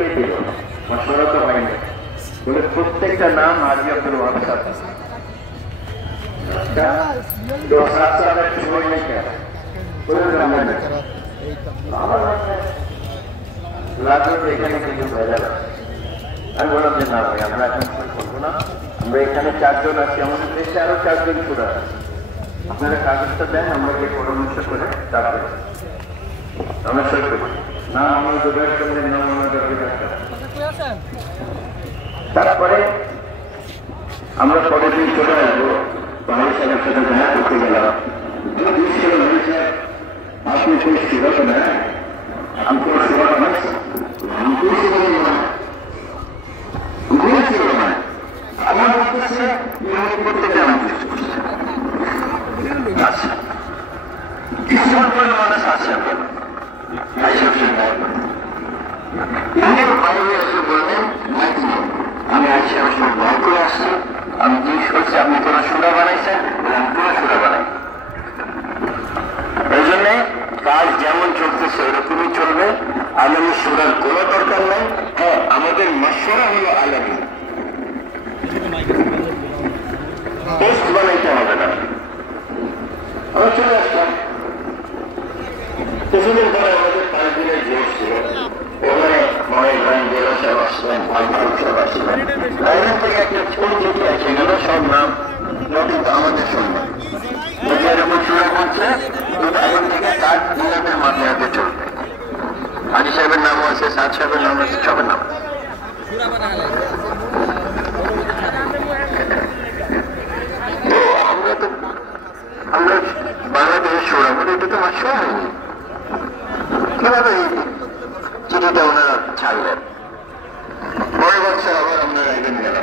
কে দিল? মশওয়ারা তো হয়নি। বলে প্রত্যেকটা নাম হাজী আব্দুল ওয়াহাব সাহেব। तो साथ साथ छोड़ नहीं क्या লাগলো এখানে কিছু ভেজাল আছে। আমি বললাম যে না ভাই আমরা এখন করবো না, আমরা এখানে 4 জন আছি, আমাদের দেশে আরো 4 জন পুরো আছে, আপনারা কাগজটা দেন, আমরা গিয়ে পরামর্শ করে তারপরে আমরা সই করবো। না আমার জোগাড় করলে না আমার তারপরে আমরা পরের দিন চলে আসবো। बाहर से लक्ष्य तो है कुछ गला जो दूसरे लोगों से आपने कोई सेवा बनाया, हमको सेवा बना, हमको सेवा बना, हमको सेवा बना, हमारे ऊपर से ये हम करते जाना अच्छा किस बात पर हमारा साथ है ऐसा क्यों है ये भाई ऐसे बोलने मैं আমি আজকে আমার ভয় করে আসছি। আমি জিজ্ঞেস করছি আপনি কোনো সুরা বানাইছেন? আমি কোনো সুরা বানাই। এই জন্যে কাজ যেমন চলতেছে এরকমই চলবে। আলমী সুরার কোনো দরকার নাই। হ্যাঁ আমাদের মাশওয়ারা হলো আলমী, পোস্ট বানাইতে হবে না। আমরা চলে আসলাম। কিছুদিন পরে আমাদের 5 দিনের জোর ছিল, ওখানে মহেশগঞ্জ জেলা সব আসলেন, সব আসলেন। এখান থেকে একটা ছোট চিঠি আছে, এগুলো সব নাম কিন্তু আমাদের সম্মান এরকম চূড়া করছে। এখন থেকে কাজ নিজেদের মাথায় হাতে চলবে। হাজি সাহেবের নামও আছে, সাদ সাহেবের নাম আছে, সবের নাম। আমরা বাংলাদেশের সুরা বলে এটা তো মাশওয়ারা হয়নি। কিভাবে চিঠিটা ওনারা ছাড়লেন? পরের বছর আবার আমরা রাইবেন গেলাম।